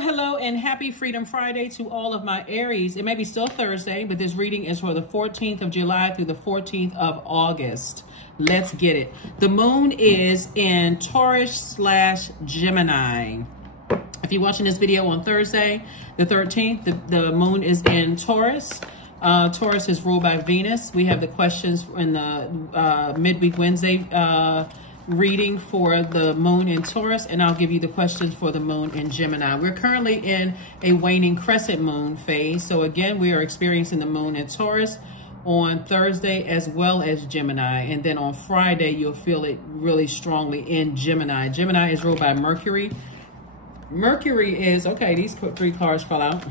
Hello, and happy Freedom Friday to all of my Aries. It may be still Thursday, but this reading is for the 14th of July through the 14th of August. Let's get it. The moon is in Taurus/Gemini. If you're watching this video on Thursday, the 13th, the moon is in Taurus. Taurus is ruled by Venus. We have the questions in the midweek Wednesday reading for the moon in Taurus, and I'll give you the questions for the moon in Gemini. We're currently in a waning crescent moon phase. So again, we are experiencing the moon in Taurus on Thursday as well as Gemini. And then on Friday, you'll feel it really strongly in Gemini. Gemini is ruled by Mercury. Mercury is, okay, these three cards fell out.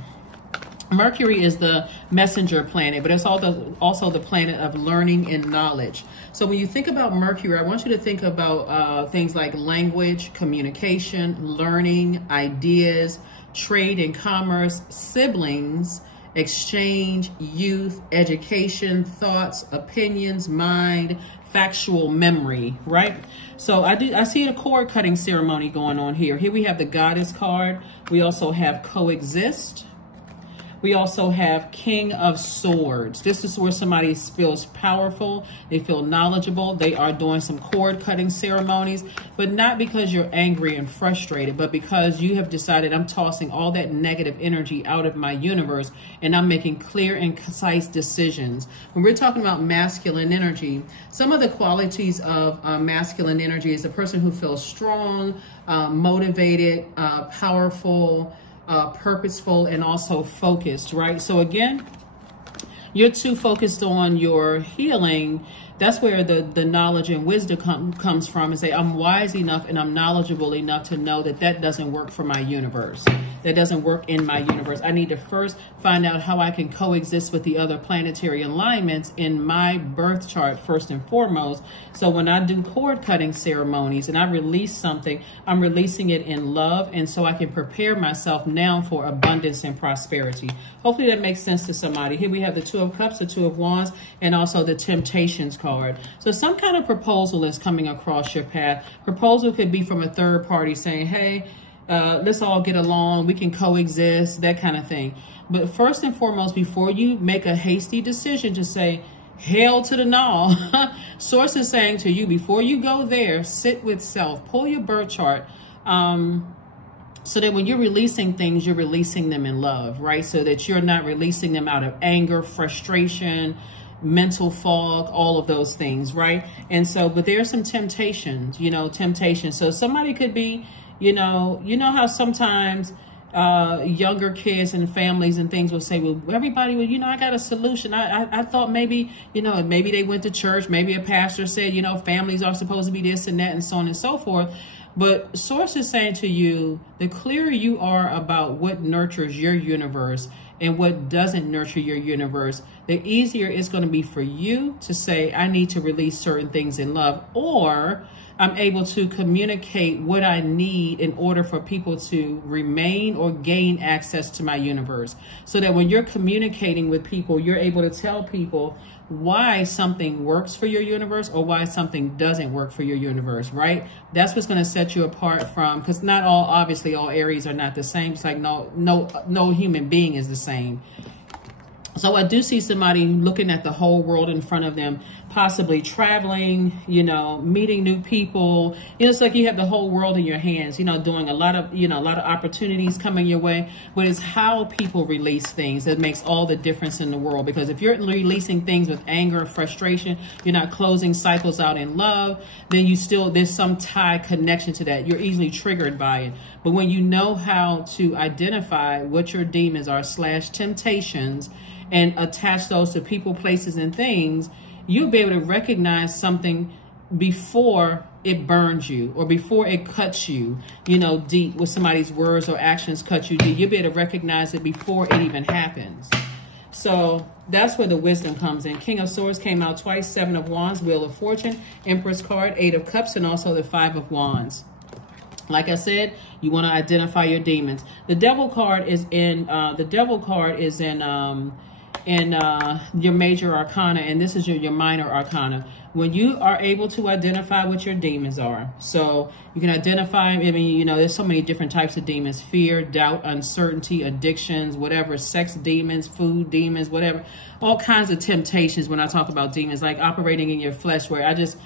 Mercury is the messenger planet, but it's also the planet of learning and knowledge. So when you think about Mercury, I want you to think about things like language, communication, learning, ideas, trade and commerce, siblings, exchange, youth, education, thoughts, opinions, mind, factual memory, right? So I see a cord cutting ceremony going on here. Here we have the Goddess card. We also have coexist. We also have King of Swords. This is where somebody feels powerful. They feel knowledgeable. They are doing some cord cutting ceremonies, but not because you're angry and frustrated, but because you have decided, I'm tossing all that negative energy out of my universe and I'm making clear and concise decisions. When we're talking about masculine energy, some of the qualities of masculine energy is a person who feels strong, motivated, powerful, purposeful, and also focused, right? So again, you're too focused on your healing. That's where the knowledge and wisdom comes from, and say, I'm wise enough and I'm knowledgeable enough to know that that doesn't work for my universe. That doesn't work in my universe. I need to first find out how I can coexist with the other planetary alignments in my birth chart first and foremost. So when I do cord cutting ceremonies and I release something, I'm releasing it in love, and so I can prepare myself now for abundance and prosperity. Hopefully that makes sense to somebody. Here we have the Two of Cups, the Two of Wands, and also the Temptations card. So some kind of proposal is coming across your path. Proposal could be from a third party saying, hey, let's all get along, we can coexist, that kind of thing. But first and foremost, before you make a hasty decision to say, hell to the no, Source is saying to you, before you go there, sit with self, pull your birth chart, so that when you're releasing things, you're releasing them in love, right? So that you're not releasing them out of anger, frustration, mental fog, all of those things, right? And so, but there are some temptations, temptations. So somebody could be, you know how sometimes younger kids and families and things will say, well, everybody will, I got a solution. I thought maybe, maybe they went to church. Maybe a pastor said, families are supposed to be this and that and so on and so forth. But Source is saying to you, the clearer you are about what nurtures your universe and what doesn't nurture your universe, the easier it's going to be for you to say, I need to release certain things in love, or I'm able to communicate what I need in order for people to remain or gain access to my universe. So that when you're communicating with people, you're able to tell people why something works for your universe or why something doesn't work for your universe, right? That's what's going to set you apart from, because not all, obviously all Aries are not the same. It's like no human being is the same. So I do see somebody looking at the whole world in front of them, possibly traveling, meeting new people. It's like you have the whole world in your hands, doing a lot of opportunities coming your way. But it's how people release things that makes all the difference in the world. Because if you're releasing things with anger and frustration, you're not closing cycles out in love, then there's some tie connection to that. You're easily triggered by it. But when you know how to identify what your demons are / temptations, and attach those to people, places, and things, you'll be able to recognize something before it burns you or before it cuts you, deep with somebody's words or actions cut you deep. You'll be able to recognize it before it even happens. So that's where the wisdom comes in. King of Swords came out twice, 7 of Wands, Wheel of Fortune, Empress card, 8 of Cups, and also the 5 of Wands. Like I said, you want to identify your demons. The Devil card is in in your major arcana, and this is your minor arcana. When you are able to identify what your demons are, so you can identify, I mean, you know, there's so many different types of demons: fear, doubt, uncertainty, addictions, whatever, sex demons, food demons, whatever, all kinds of temptations. When I talk about demons, like operating in your flesh, where I just,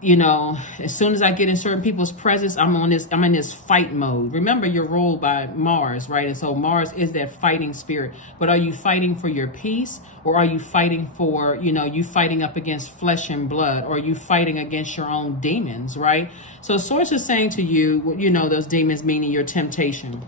you know, as soon as I get in certain people's presence, I'm in this fight mode. Remember, you're ruled by Mars, right? And so Mars is that fighting spirit. But are you fighting for your peace, or are you fighting for, you know, you fighting up against flesh and blood, or are you fighting against your own demons, right? So Source is saying to you, you know, those demons meaning your temptation.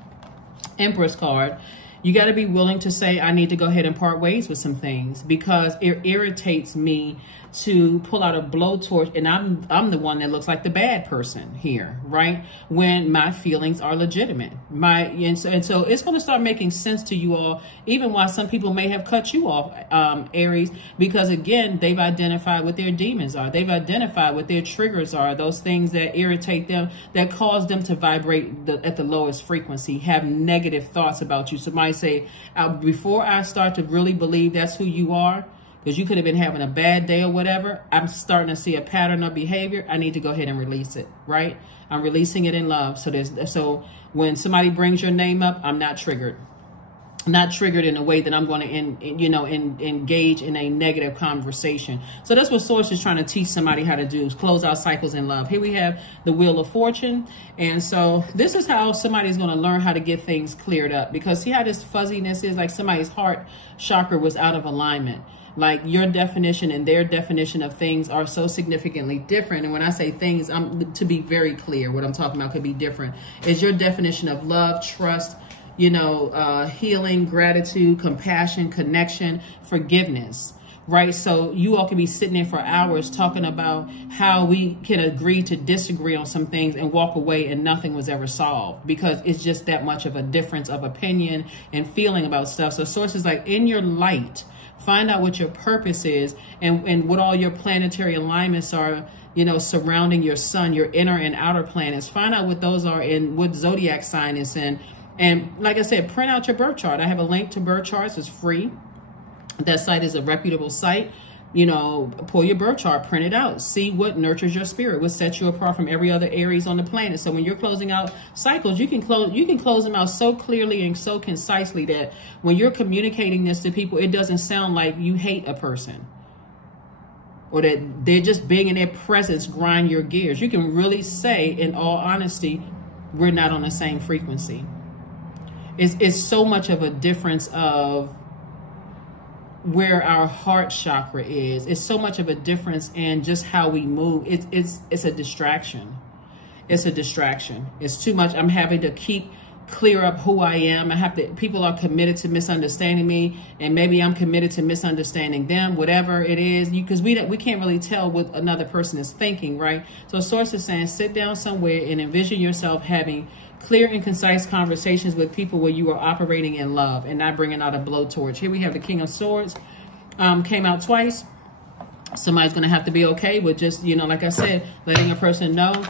Empress card. You got to be willing to say, I need to go ahead and part ways with some things, because it irritates me to pull out a blowtorch, and I'm the one that looks like the bad person here, right? When my feelings are legitimate. And so it's going to start making sense to you all, even while some people may have cut you off, Aries, because again, they've identified what their demons are. They've identified what their triggers are, those things that irritate them, that cause them to vibrate at the lowest frequency, have negative thoughts about you. Somebody say, before I start to really believe that's who you are, because you could have been having a bad day or whatever, I'm starting to see a pattern of behavior. I need to go ahead and release it, right? I'm releasing it in love. So when somebody brings your name up, I'm not triggered. Not triggered in a way that I'm going to, engage in a negative conversation. So that's what Source is trying to teach somebody how to do, is close out cycles in love. Here we have the Wheel of Fortune. And so this is how somebody's going to learn how to get things cleared up. Because see how this fuzziness is, like somebody's heart chakra was out of alignment. Like your definition and their definition of things are so significantly different. And when I say things, to be very clear, what I'm talking about could be different. Is your definition of love, trust, healing, gratitude, compassion, connection, forgiveness, right? So you all could be sitting there for hours talking about how we can agree to disagree on some things and walk away and nothing was ever solved, because it's just that much of a difference of opinion and feeling about stuff. So Source is like, in your light, find out what your purpose is and what all your planetary alignments are, surrounding your sun, your inner and outer planets. Find out what those are and what zodiac sign it's in. And like I said, print out your birth chart. I have a link to birth charts. It's free. That site is a reputable site. Pull your birth chart, print it out. See what nurtures your spirit, what sets you apart from every other Aries on the planet. So when you're closing out cycles, you can close them out so clearly and so concisely that when you're communicating this to people, it doesn't sound like you hate a person or that they're just being in their presence grind your gears. You can really say, in all honesty, we're not on the same frequency. It's so much of a difference of where our heart chakra is. It's so much of a difference in just how we move. It's a distraction. It's a distraction. It's too much. I'm having to keep clear up who I am. People are committed to misunderstanding me, and maybe I'm committed to misunderstanding them, whatever it is, because we can't really tell what another person is thinking, right? So Source is saying, sit down somewhere and envision yourself having clear and concise conversations with people where you are operating in love and not bringing out a blowtorch. Here we have the King of Swords, came out twice. Somebody's going to have to be okay with just, like I said, letting a person know,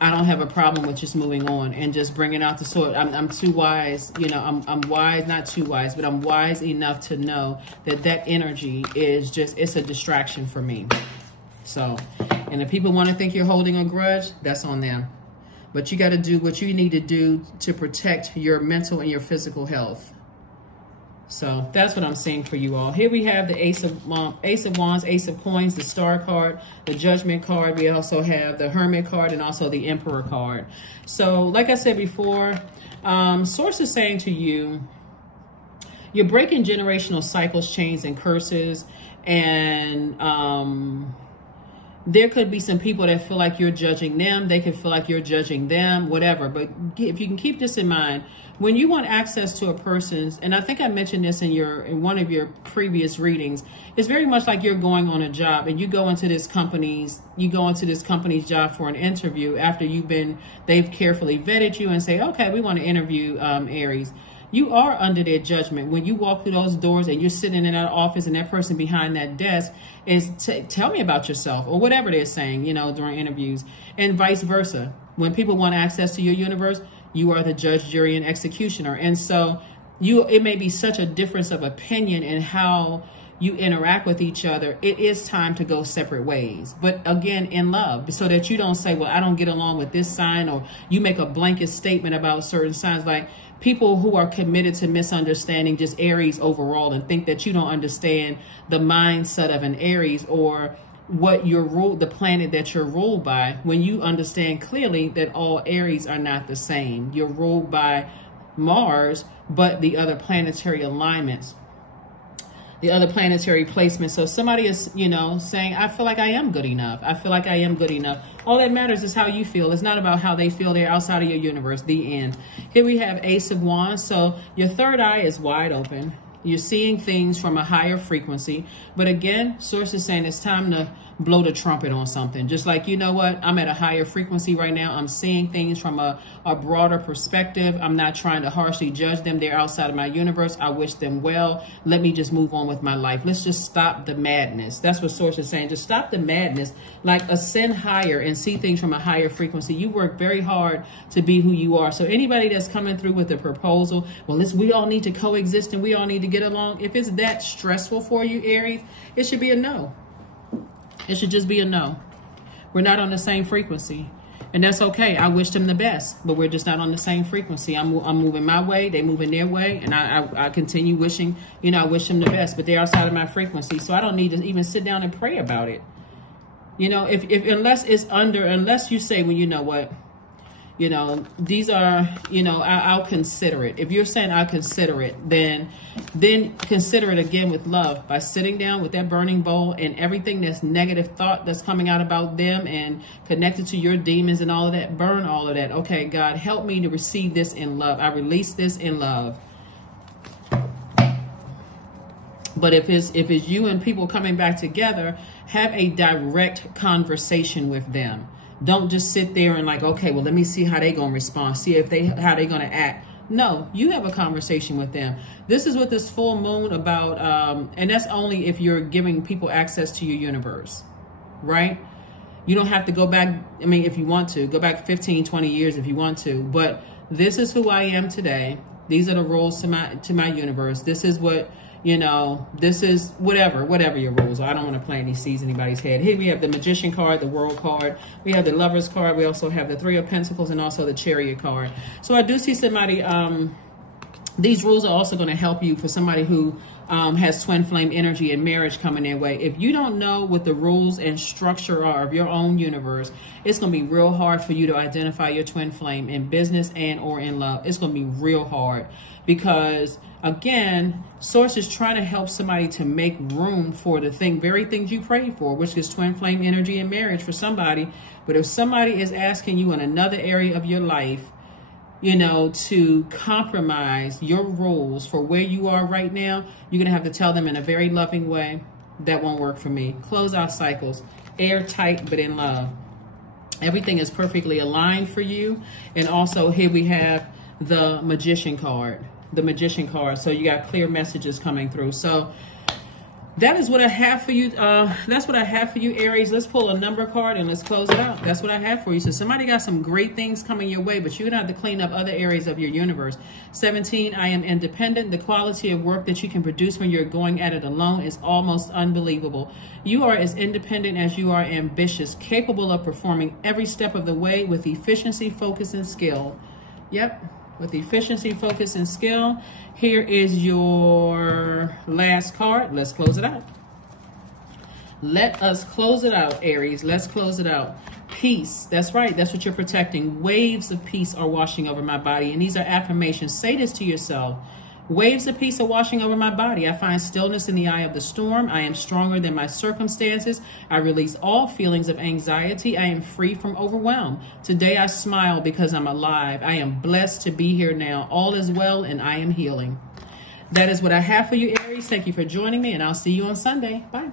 I don't have a problem with just moving on and just bringing out the sword. I'm too wise, I'm wise, not too wise, but I'm wise enough to know that energy is it's a distraction for me. So, and if people want to think you're holding a grudge, that's on them. But you got to do what you need to do to protect your mental and your physical health. So that's what I'm seeing for you all. Here we have the Ace of Wands, Ace of Coins, the Star card, the Judgment card. We also have the Hermit card and also the Emperor card. So like I said before, Source is saying to you, you're breaking generational cycles, chains, and curses. And there could be some people that feel like you're judging them. They could feel like you're judging them, whatever. But if you can keep this in mind, when you want access to a person's, and I think I mentioned this in one of your previous readings, it's very much like you're going on a job and you go into this company's job for an interview after they've carefully vetted you and say, okay, we want to interview Aries. You are under their judgment. When you walk through those doors and you're sitting in that office and that person behind that desk is, tell me about yourself, or whatever they're saying, during interviews, and vice versa. When people want access to your universe, you are the judge, jury, and executioner. And so it may be such a difference of opinion in how you interact with each other. It is time to go separate ways, but again, in love, so that you don't say, well, I don't get along with this sign, or you make a blanket statement about certain signs. Like people who are committed to misunderstanding just Aries overall and think that you don't understand the mindset of an Aries, or what you're ruled, the planet that you're ruled by, when you understand clearly that all Aries are not the same. You're ruled by Mars, but the other planetary alignments, the other planetary placement. So somebody is, you know, saying, I feel like I am good enough. I feel like I am good enough. All that matters is how you feel. It's not about how they feel. They're outside of your universe. The end. Here we have Ace of Wands. So your third eye is wide open. You're seeing things from a higher frequency. But again, Source is saying it's time to blow the trumpet on something. Just like, you know what, I'm at a higher frequency right now. I'm seeing things from a broader perspective. I'm not trying to harshly judge them. They're outside of my universe. I wish them well. Let me just move on with my life. Let's just stop the madness. That's what Source is saying. Just stop the madness. Like ascend higher and see things from a higher frequency. You work very hard to be who you are. So anybody that's coming through with a proposal, well, we all need to coexist and we all need to get along. If it's that stressful for you, Aries, it should be a no. It should just be a no. We're not on the same frequency. And that's okay. I wish them the best, but we're just not on the same frequency. I'm moving my way. They moving their way. And I continue wishing, you know, I wish them the best, but they're outside of my frequency. So I don't need to even sit down and pray about it. You know, unless you say, well, you know what, you know, these are, you know, I'll consider it. If you're saying I'll consider it, then consider it again with love by sitting down with that burning bowl and everything that's negative thought that's coming out about them and connected to your demons and all of that. Burn all of that. Okay, God, help me to receive this in love. I release this in love. But if it's you and people coming back together, have a direct conversation with them. Don't just sit there and like, okay, well, let me see how they going to respond. See how they going to act. No, you have a conversation with them. This is what this full moon about. And that's only if you're giving people access to your universe, right? You don't have to go back. I mean, if you want to go back 15, 20 years, if you want to, but this is who I am today. These are the rules to my universe. This is what, you know, this is whatever your rules are. I don't want to plant any seeds in anybody's head. Here we have the Magician card, the World card. We have the Lovers card. We also have the Three of Pentacles and also the Chariot card. So I do see somebody, these rules are also going to help you for somebody who has twin flame energy and marriage coming their way. If you don't know what the rules and structure are of your own universe, it's going to be real hard for you to identify your twin flame in business and or in love. It's going to be real hard because, again, Source is trying to help somebody to make room for the very things you prayed for, which is twin flame energy and marriage for somebody. But if somebody is asking you in another area of your life, you know, to compromise your rules for where you are right now, you're going to have to tell them in a very loving way, that won't work for me. Close out cycles, airtight, but in love. Everything is perfectly aligned for you. And also here we have the Magician card. The Magician card. So you got clear messages coming through. So that is what I have for you. That's what I have for you, Aries. Let's pull a number card and let's close it out. That's what I have for you. So somebody got some great things coming your way, but you're going to have to clean up other areas of your universe. 17, I am independent. The quality of work that you can produce when you're going at it alone is almost unbelievable. You are as independent as you are ambitious, capable of performing every step of the way with efficiency, focus, and skill. Yep. With efficiency, focus, and skill. Here is your last card. Let's close it out. Let us close it out, Aries. Let's close it out. Peace. That's right. That's what you're protecting. Waves of peace are washing over my body. And these are affirmations. Say this to yourself. Waves of peace are washing over my body. I find stillness in the eye of the storm. I am stronger than my circumstances. I release all feelings of anxiety. I am free from overwhelm. Today I smile because I'm alive. I am blessed to be here now. All is well and I am healing. That is what I have for you, Aries. Thank you for joining me and I'll see you on Sunday. Bye.